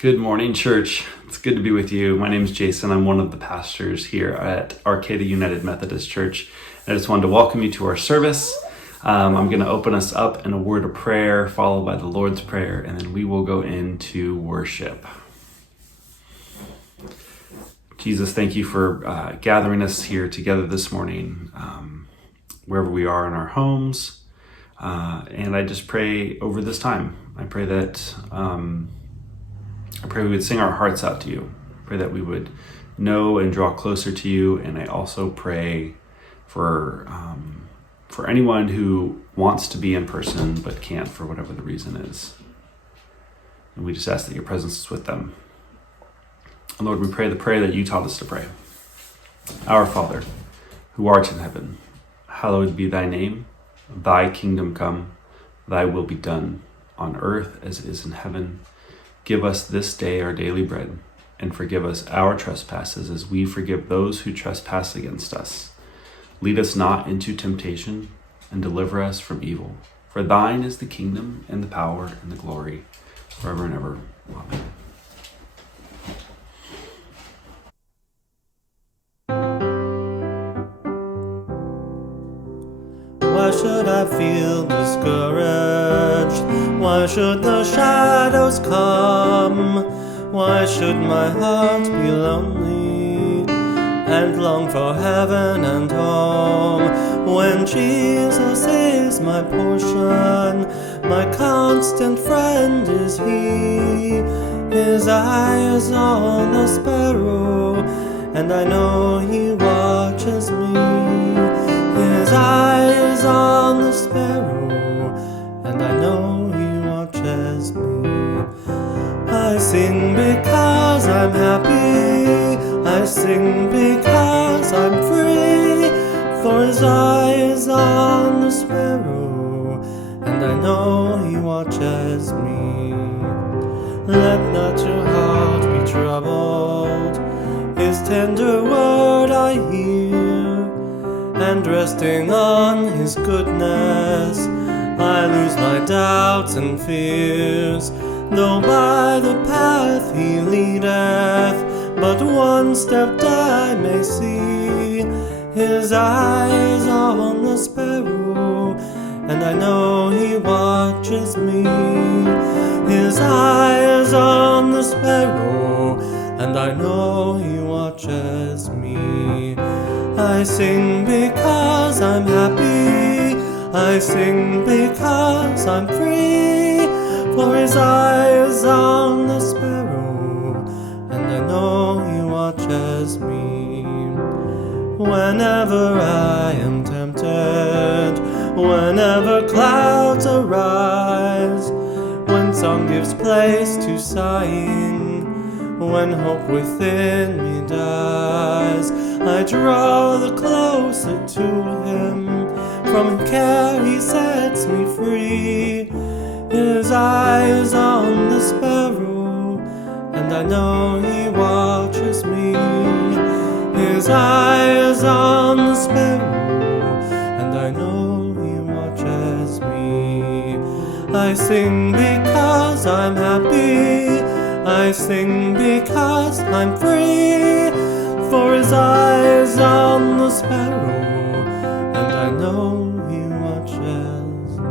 Good morning, church. It's good to be with you. My name is Jason. I'm one of the pastors here at Arcata United Methodist Church. And I just wanted to welcome you to our service. I'm going to open us up in a word of prayer, followed by the Lord's Prayer, and then we will go into worship. Jesus, thank you for gathering us here together this morning, wherever we are in our homes. And I just pray over this time. I pray we would sing our hearts out to you. I pray that we would know and draw closer to you. And I also pray for anyone who wants to be in person but can't for whatever the reason is. And we just ask that your presence is with them. And Lord, we pray the prayer that you taught us to pray. Our Father, who art in heaven, hallowed be thy name. Thy kingdom come, thy will be done on earth as it is in heaven. Give us this day our daily bread, and forgive us our trespasses as we forgive those who trespass against us. Lead us not into temptation, and deliver us from evil. For thine is the kingdom, and the power, and the glory, forever and ever. Amen. Why should I feel discouraged? Why should the shadows come? Why should my heart be lonely and long for heaven and home? When Jesus is my portion, my constant friend is He. His eye is on the sparrow, and I know He watches me. His eye is on the sparrow, and I know He watches me. I sing because I'm happy, I sing because I'm free, for His eye is on the sparrow, and I know He watches me. Let not your heart be troubled, His tender word I hear, and resting on His goodness, I lose my doubts and fears. Though by the path He leadeth, but one step I may see. His eye is on the sparrow, and I know He watches me. His eye is on the sparrow, and I know He watches me. I sing because I'm happy, I sing because I'm free, for His eye is on the sparrow, and I know He watches me. Whenever I am tempted, whenever clouds arise, when song gives place to sighing, when hope within me dies, I draw the closer to Him. From care He sets me free. His eye is on the sparrow, and I know He watches me. His eye is on the sparrow, and I know He watches me. I sing because I'm happy, I sing because I'm free, for His eye is on the sparrow, and I know He watches me.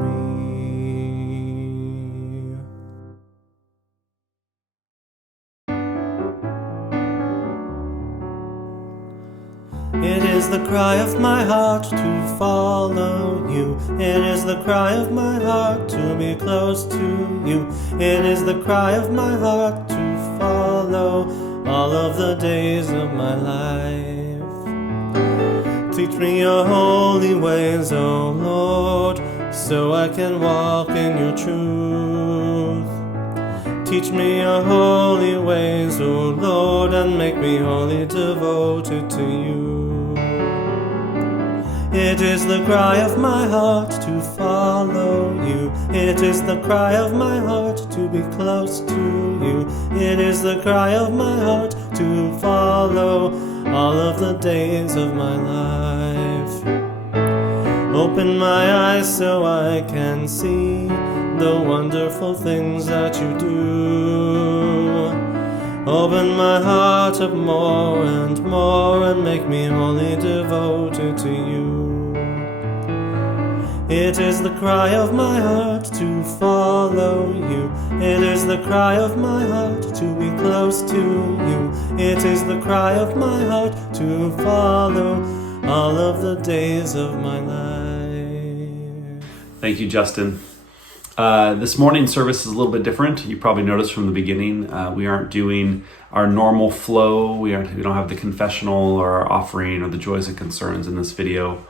It is the cry of my heart to follow you. It is the cry of my heart to be close to you. It is the cry of my heart to follow all of the days of my life. Teach me your holy ways, O Lord, so I can walk in your truth. Teach me your holy ways, O Lord, and make me wholly devoted to you. It is the cry of my heart to follow you. It is the cry of my heart to be close to you. It is the cry of my heart to follow all of the days of my life. Open my eyes so I can see the wonderful things that you do. Open my heart up more and make me wholly devoted to you. It is the cry of my heart to follow you. It is the cry of my heart to be close to you. It is the cry of my heart to follow all of the days of my life. Thank you, Justin. This morning's service is a little bit different. You probably noticed from the beginning, we aren't doing our normal flow. We don't have the confessional or our offering or the joys and concerns in this video.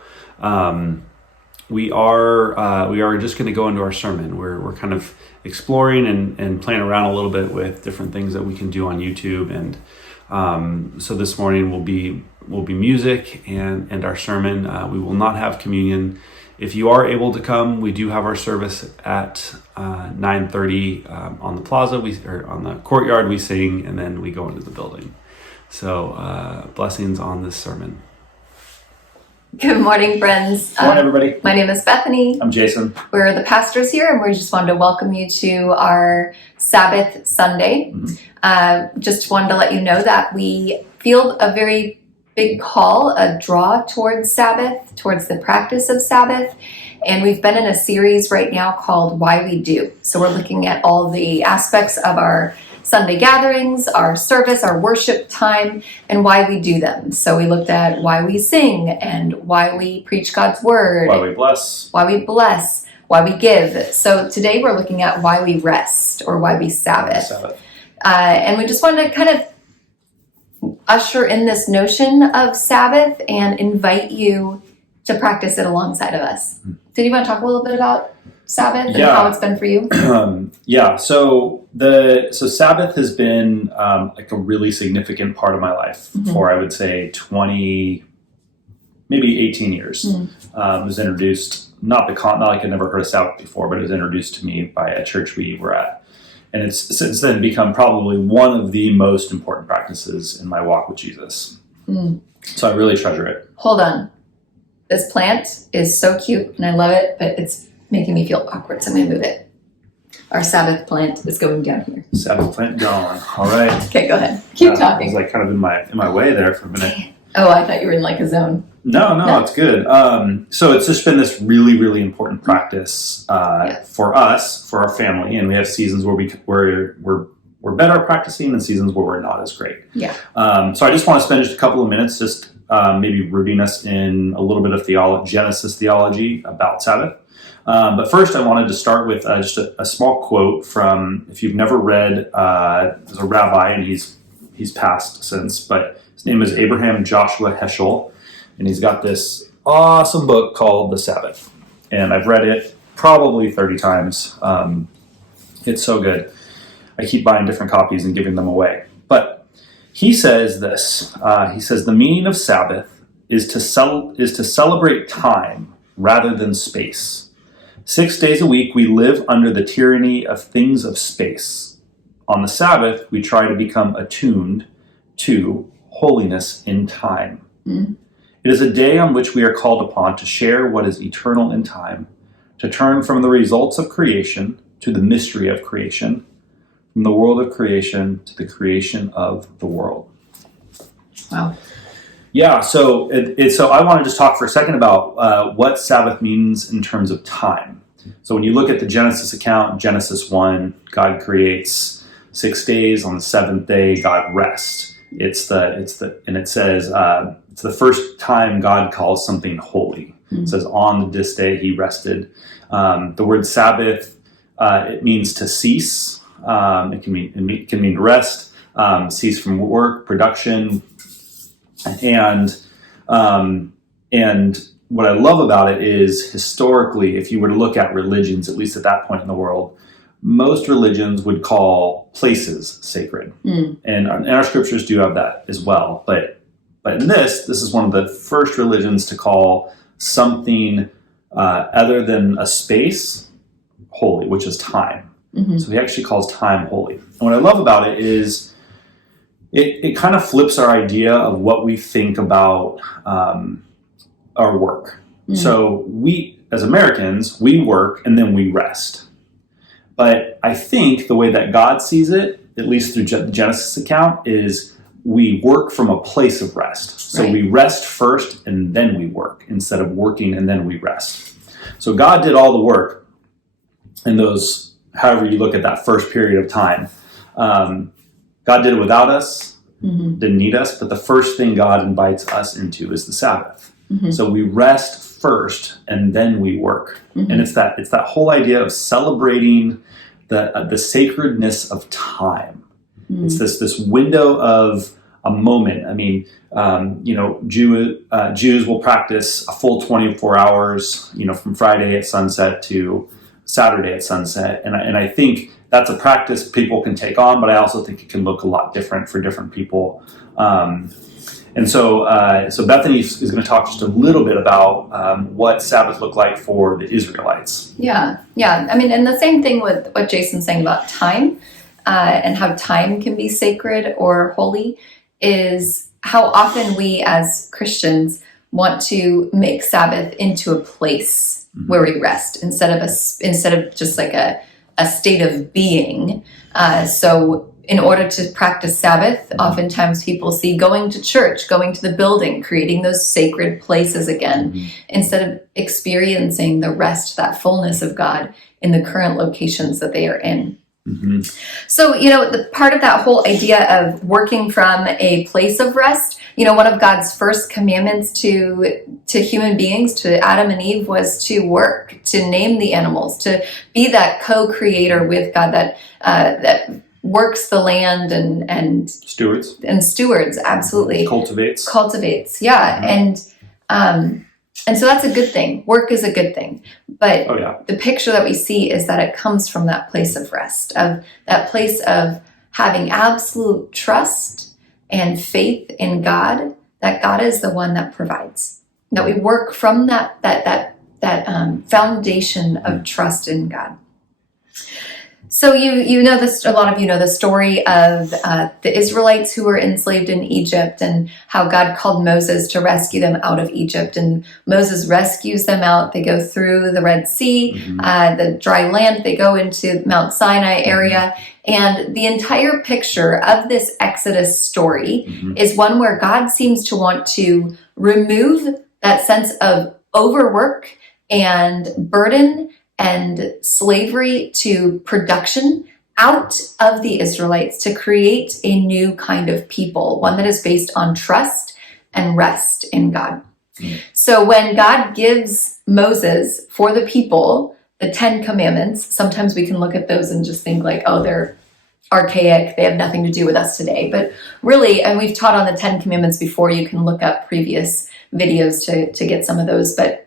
We are just going to go into our sermon. We're kind of exploring and playing around a little bit with different things that we can do on YouTube. And so this morning will be music and our sermon. We will not have communion. If you are able to come, we do have our service at 9:30 on the plaza. Or on the courtyard. We sing and then we go into the building. So blessings on this sermon. Good morning, friends. Good morning, everybody. My name is Bethany. I'm Jason. We're the pastors here, and we just wanted to welcome you to our Sabbath Sunday. Just wanted to let you know that we feel a very big call, a draw towards Sabbath, towards the practice of Sabbath. And we've been in a series right now called Why We Do. So we're looking at all the aspects of our Sunday gatherings, our service, our worship time, and why we do them. So we looked at why we sing and why we preach God's word. Why we bless. Why we bless, why we give. So today we're looking at why we rest or why we Sabbath. And we just wanted to kind of usher in this notion of Sabbath and invite you to practice it alongside of us. Did you want to talk a little bit about Sabbath and how it's been for you? So Sabbath has been like a really significant part of my life for, I would say, 20, maybe 18 years. It was introduced, not like I'd never heard of Sabbath before, but it was introduced to me by a church we were at. And it's since then become probably one of the most important practices in my walk with Jesus. So I really treasure it. Hold on. This plant is so cute and I love it, but it's making me feel awkward, so I'm going to move it. Our Sabbath plant is going down here. Sabbath plant gone. All right. Okay, go ahead. Keep talking. I was like kind of in my way there for a minute. Oh, I thought you were in like a zone. No, it's good. So it's just been this really, really important practice for us, for our family, and we have seasons where we're better at practicing and seasons where we're not as great. Yeah. So I just want to spend just a couple of minutes just maybe rooting us in a little bit of Genesis theology about Sabbath. But first, I wanted to start with just a small quote from, if you've never read, there's a rabbi, and he's passed since, but his name is Abraham Joshua Heschel, and he's got this awesome book called The Sabbath. And I've read it probably 30 times. It's so good. I keep buying different copies and giving them away. But he says this. He says, the meaning of Sabbath is to celebrate time rather than space. 6 days a week, we live under the tyranny of things of space. On the Sabbath, we try to become attuned to holiness in time. It is a day on which we are called upon to share what is eternal in time, to turn from the results of creation to the mystery of creation, from the world of creation to the creation of the world. Wow. Yeah, so so I want to just talk for a second about what Sabbath means in terms of time. So when you look at the Genesis account, Genesis 1, God creates 6 days. On the seventh day, God rests. And it says it's the first time God calls something holy. It says on this day He rested. The word Sabbath it means to cease. It can mean to rest, cease from work, production. And what I love about it is, historically, if you were to look at religions, at least at that point in the world, most religions would call places sacred. And our scriptures do have that as well. But in this is one of the first religions to call something other than a space holy, which is time. So he actually calls time holy. And what I love about it is it kind of flips our idea of what we think about our work. So we, as Americans, we work and then we rest. But I think the way that God sees it, at least through the Genesis account, is we work from a place of rest. So Right. we rest first and then we work, instead of working and then we rest. So God did all the work in those, however you look at that first period of time. God did it without us, didn't need us, but the first thing God invites us into is the Sabbath. So we rest first and then we work. And it's that whole idea of celebrating the sacredness of time. It's this window of a moment. I mean, Jews will practice a full 24 hours, from Friday at sunset to Saturday at sunset. And I think that's a practice people can take on, but I also think it can look a lot different for different people. So Bethany is going to talk just a little bit about what Sabbath looked like for the Israelites. Yeah. I mean, and the same thing with what Jason's saying about time and how time can be sacred or holy is how often we as Christians want to make Sabbath into a place where we rest instead of just like a state of being. So in order to practice Sabbath, oftentimes people see going to church, going to the building, creating those sacred places again, instead of experiencing the rest, that fullness of God in the current locations that they are in. So, the part of that whole idea of working from a place of rest, one of God's first commandments to human beings, to Adam and Eve, was to work, to name the animals, to be that co-creator with God that works the land and stewards, absolutely. Cultivates, yeah. And so that's a good thing. Work is a good thing. But the picture that we see is that it comes from that place of rest, of that place of having absolute trust and faith in God, that God is the one that provides. That we work from that foundation of trust in God. So you know this. A lot of you know the story of the Israelites who were enslaved in Egypt, and how God called Moses to rescue them out of Egypt. And Moses rescues them out. They go through the Red Sea, the dry land. They go into Mount Sinai area, and the entire picture of this Exodus story is one where God seems to want to remove that sense of overwork and burden and slavery to production out of the Israelites to create a new kind of people, one that is based on trust and rest in God. So when God gives Moses for the people the 10 Commandments, sometimes we can look at those and just think like, oh, they're archaic, they have nothing to do with us today. But really, and we've taught on the 10 Commandments before, you can look up previous videos to get some of those. But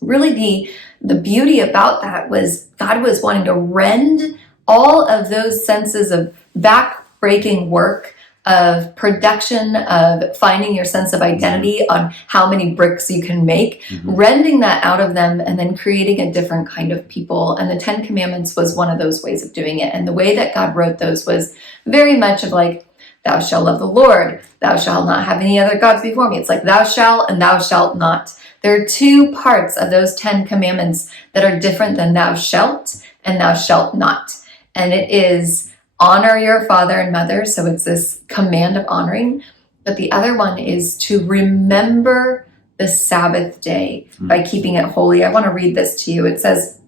really the beauty about that was God was wanting to rend all of those senses of back-breaking work, of production, of finding your sense of identity on how many bricks you can make, rending that out of them and then creating a different kind of people. And the 10 Commandments was one of those ways of doing it. And the way that God wrote those was very much of like, thou shalt love the Lord, thou shalt not have any other gods before me. It's like thou shalt and thou shalt not. There are two parts of those 10 Commandments that are different than thou shalt and thou shalt not. And it is honor your father and mother. So it's this command of honoring. But the other one is to remember the Sabbath day by keeping it holy. I want to read this to you. It says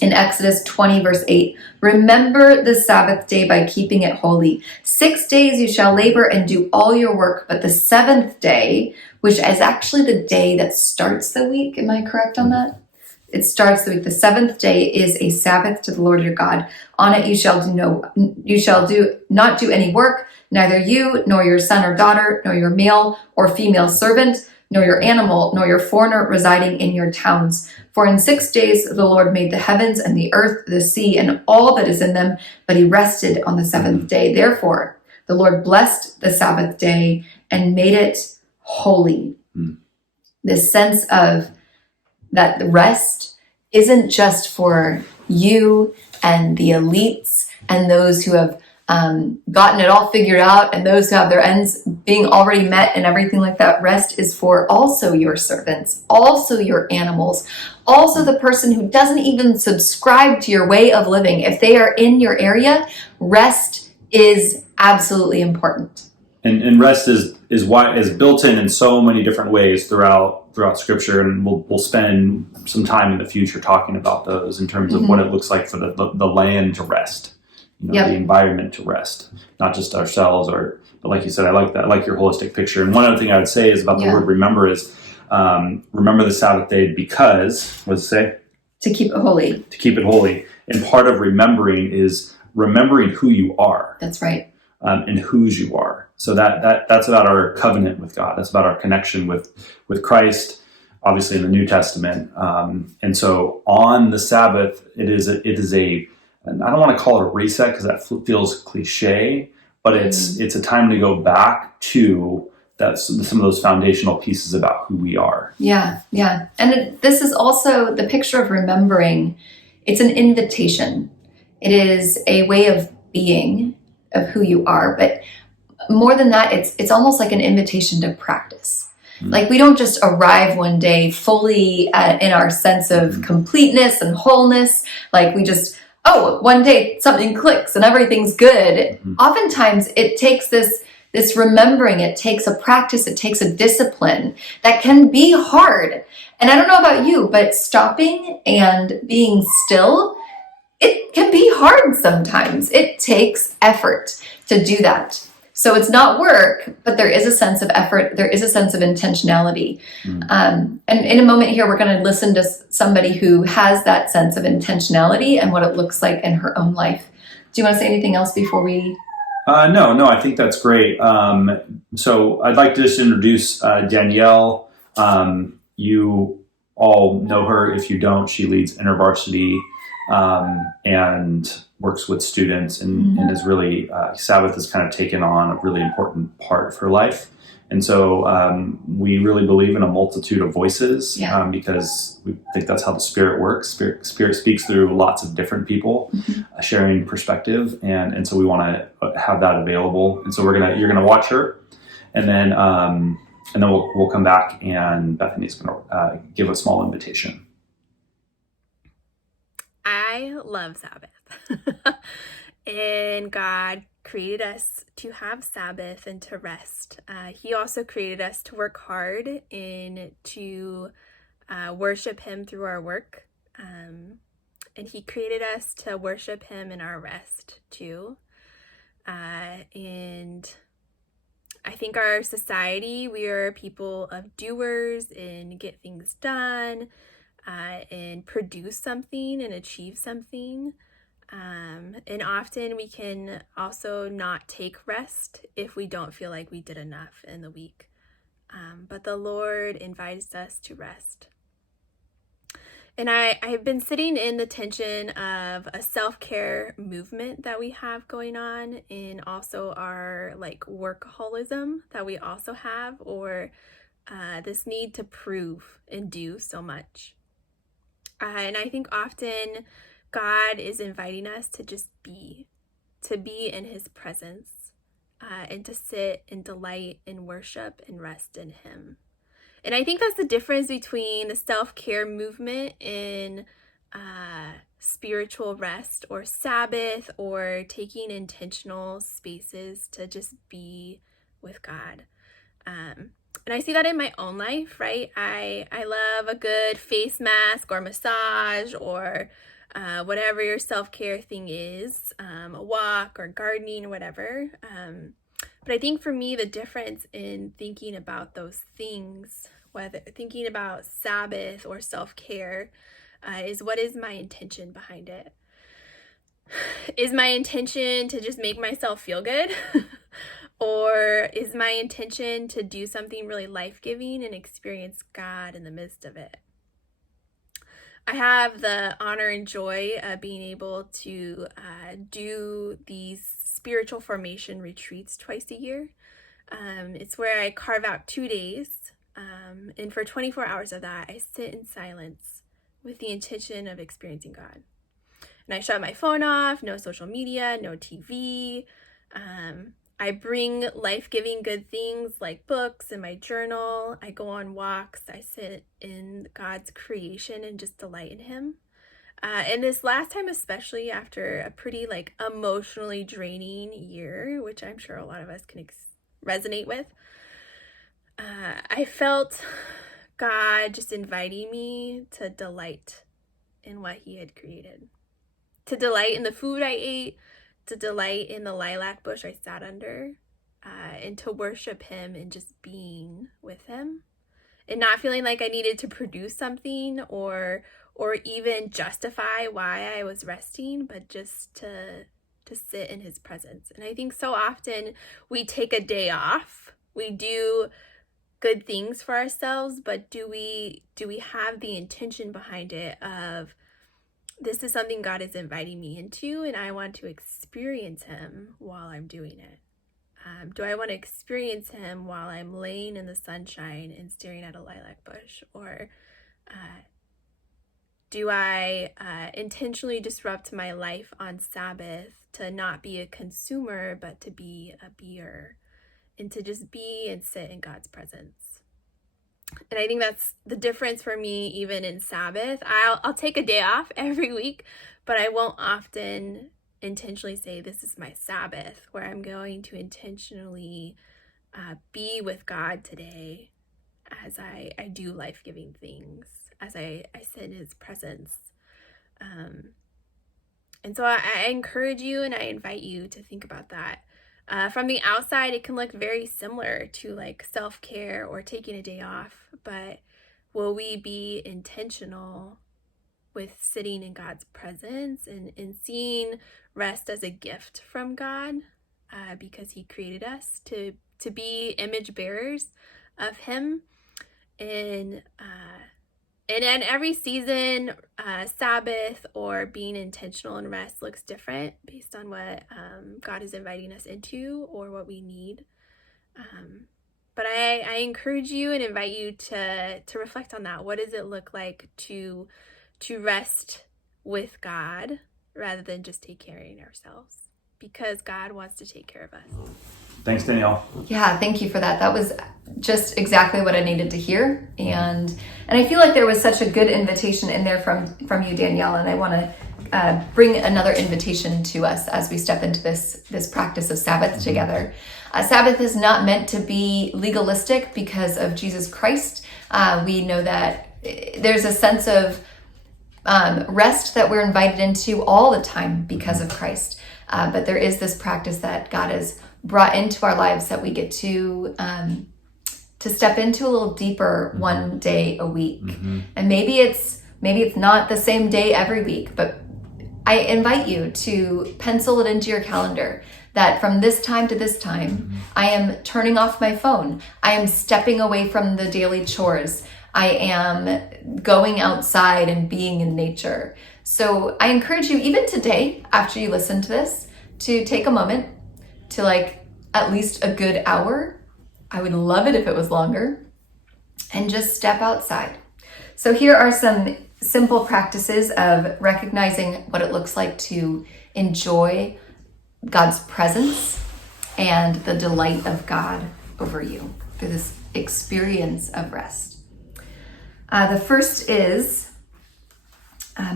in Exodus 20, verse 8, remember the Sabbath day by keeping it holy. 6 days you shall labor and do all your work, but the seventh day, which is actually the day that starts the week. Am I correct on that? It starts the week. The seventh day is a Sabbath to the Lord your God. On it you shall not do any work, neither you, nor your son or daughter, nor your male or female servant, nor your animal, nor your foreigner residing in your towns. For in 6 days the Lord made the heavens and the earth, the sea, and all that is in them, but he rested on the seventh day. Therefore, the Lord blessed the Sabbath day and made it holy. This sense of that the rest isn't just for you and the elites and those who have gotten it all figured out, and those who have their ends being already met and everything like that. Rest is for also your servants, also your animals, also the person who doesn't even subscribe to your way of living. If they are in your area, rest is absolutely important. And rest is why is built in so many different ways throughout Scripture, and we'll spend some time in the future talking about those in terms of what it looks like for the land to rest, the environment to rest, not just ourselves. But like you said, I like that. I like your holistic picture. And one other thing I would say is about the word remember is remember the Sabbath day because what does it say? To keep it holy. To keep it holy, and part of remembering is remembering who you are. That's right. And whose you are. So that's about our covenant with God. That's about our connection with Christ, obviously in the New Testament. And so on the Sabbath, it is a and I don't want to call it a reset because that feels cliche, but it's a time to go back to some of those foundational pieces about who we are. Yeah. And this is also the picture of remembering. It's an invitation. It is a way of being, of who you are, but more than that, it's almost like an invitation to practice. Like we don't just arrive one day fully in our sense of completeness and wholeness. Like we just, one day something clicks and everything's good. Oftentimes it takes this remembering, it takes a practice, it takes a discipline that can be hard. And I don't know about you, but stopping and being still, it can be hard sometimes. It takes effort to do that. So it's not work, but there is a sense of effort. There is a sense of intentionality. And in a moment here, we're going to listen to somebody who has that sense of intentionality and what it looks like in her own life. Do you want to say anything else before we? No, I think that's great. So I'd like to just introduce Danielle. You all know her. If you don't, she leads InterVarsity and works with students and is really, Sabbath has kind of taken on a really important part of her life. And so we really believe in a multitude of voices because we think that's how the Spirit works. Spirit speaks through lots of different people sharing perspective. And so we want to have that available. And so you're going to watch her and then we'll come back and Bethany's going to give a small invitation. I love Sabbath. And God created us to have Sabbath and to rest. He also created us to work hard and to worship Him through our work. And He created us to worship Him in our rest too. And I think our society, we are people of doers and get things done. And produce something and achieve something. And often we can also not take rest if we don't feel like we did enough in the week. But the Lord invites us to rest. And I've been sitting in the tension of a self-care movement that we have going on, and also our workaholism that we also have, or this need to prove and do so much. And I think often God is inviting us to just be in His presence, and to sit and delight and worship and rest in Him. And I think that's the difference between the self-care movement and spiritual rest or Sabbath or taking intentional spaces to just be with God. And I see that in my own life, right? I love a good face mask or massage or whatever your self-care thing is, a walk or gardening or whatever. But I think for me, the difference in thinking about those things, whether thinking about Sabbath or self-care, is what is my intention behind it? Is my intention to just make myself feel good? Or is my intention to do something really life-giving and experience God in the midst of it? I have the honor and joy of being able to do these spiritual formation retreats twice a year. It's where I carve out 2 days, and for 24 hours of that, I sit in silence with the intention of experiencing God. And I shut my phone off, no social media, no TV. I bring life-giving good things like books and my journal. I go on walks. I sit in God's creation and just delight in him. And this last time, especially after a pretty like emotionally draining year, which I'm sure a lot of us can resonate with, I felt God just inviting me to delight in what he had created, to delight in the food I ate, to delight in the lilac bush I sat under, and to worship him and just being with him, and not feeling like I needed to produce something or even justify why I was resting, but just to sit in his presence. And I think so often we take a day off, we do good things for ourselves, but do we have the intention behind it of, this is something God is inviting me into and I want to experience him while I'm doing it? Do I want to experience him while I'm laying in the sunshine and staring at a lilac bush? Or do I intentionally disrupt my life on Sabbath to not be a consumer, but to be a beer, and to just be and sit in God's presence? And I think that's the difference for me, even in Sabbath. I'll take a day off every week, but I won't often intentionally say this is my Sabbath, where I'm going to intentionally be with God today as I do life-giving things, as I sit in his presence. And so I encourage you and I invite you to think about that. From the outside, it can look very similar to like self-care or taking a day off, but will we be intentional with sitting in God's presence and seeing rest as a gift from God, because he created us to be image bearers of him? And in every season, Sabbath or being intentional in rest looks different based on what God is inviting us into or what we need. But I encourage you and invite you to reflect on that. What does it look like to rest with God rather than just take care of ourselves? Because God wants to take care of us. Thanks, Danielle. Yeah, thank you for that. That was just exactly what I needed to hear. And I feel like there was such a good invitation in there from you, Danielle. And I want to bring another invitation to us as we step into this practice of Sabbath together. Sabbath is not meant to be legalistic because of Jesus Christ. We know that there's a sense of rest that we're invited into all the time because of Christ. But there is this practice that God has brought into our lives that we get to step into a little deeper one day a week. And maybe it's not the same day every week, but I invite you to pencil it into your calendar that from this time to this time, I am turning off my phone. I am stepping away from the daily chores. I am going outside and being in nature. So I encourage you, even today, after you listen to this, to take a moment to at least a good hour. I would love it if it was longer. And just step outside. So here are some simple practices of recognizing what it looks like to enjoy God's presence and the delight of God over you through this experience of rest. The first is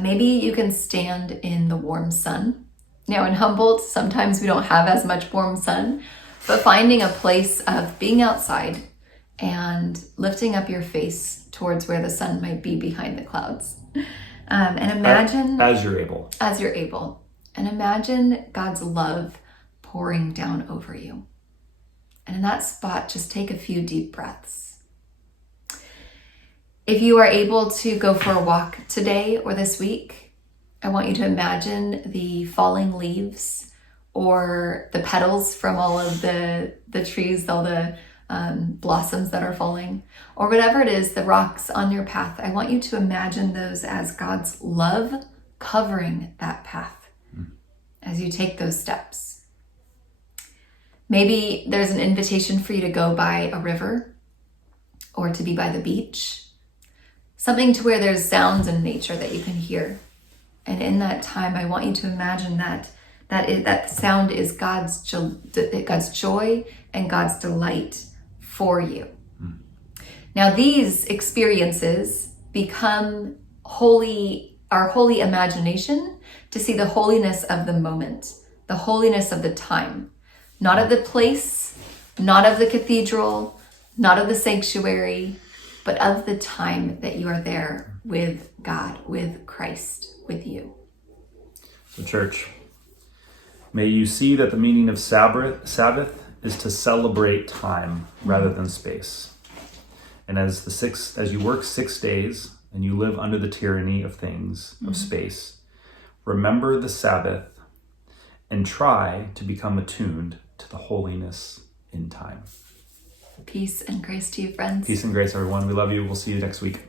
maybe you can stand in the warm sun. Now in Humboldt, sometimes we don't have as much warm sun, but finding a place of being outside and lifting up your face towards where the sun might be behind the clouds. And imagine... As you're able. And imagine God's love pouring down over you. And in that spot, just take a few deep breaths. If you are able to go for a walk today or this week, I want you to imagine the falling leaves or the petals from all of the trees, all the blossoms that are falling, or whatever it is, the rocks on your path. I want you to imagine those as God's love covering that path as you take those steps. Maybe there's an invitation for you to go by a river or to be by the beach, something to where there's sounds in nature that you can hear And in that time, I want you to imagine that sound is God's joy and God's delight for you. Now, these experiences become our holy imagination to see the holiness of the moment, the holiness of the time, not of the place, not of the cathedral, not of the sanctuary, but of the time that you are there with God, with Christ, with you. So church, may you see that the meaning of Sabbath is to celebrate time rather than space. And as you work 6 days and you live under the tyranny of things, of space, remember the Sabbath and try to become attuned to the holiness in time. Peace and grace to you, friends. Peace and grace, everyone. We love you. We'll see you next week.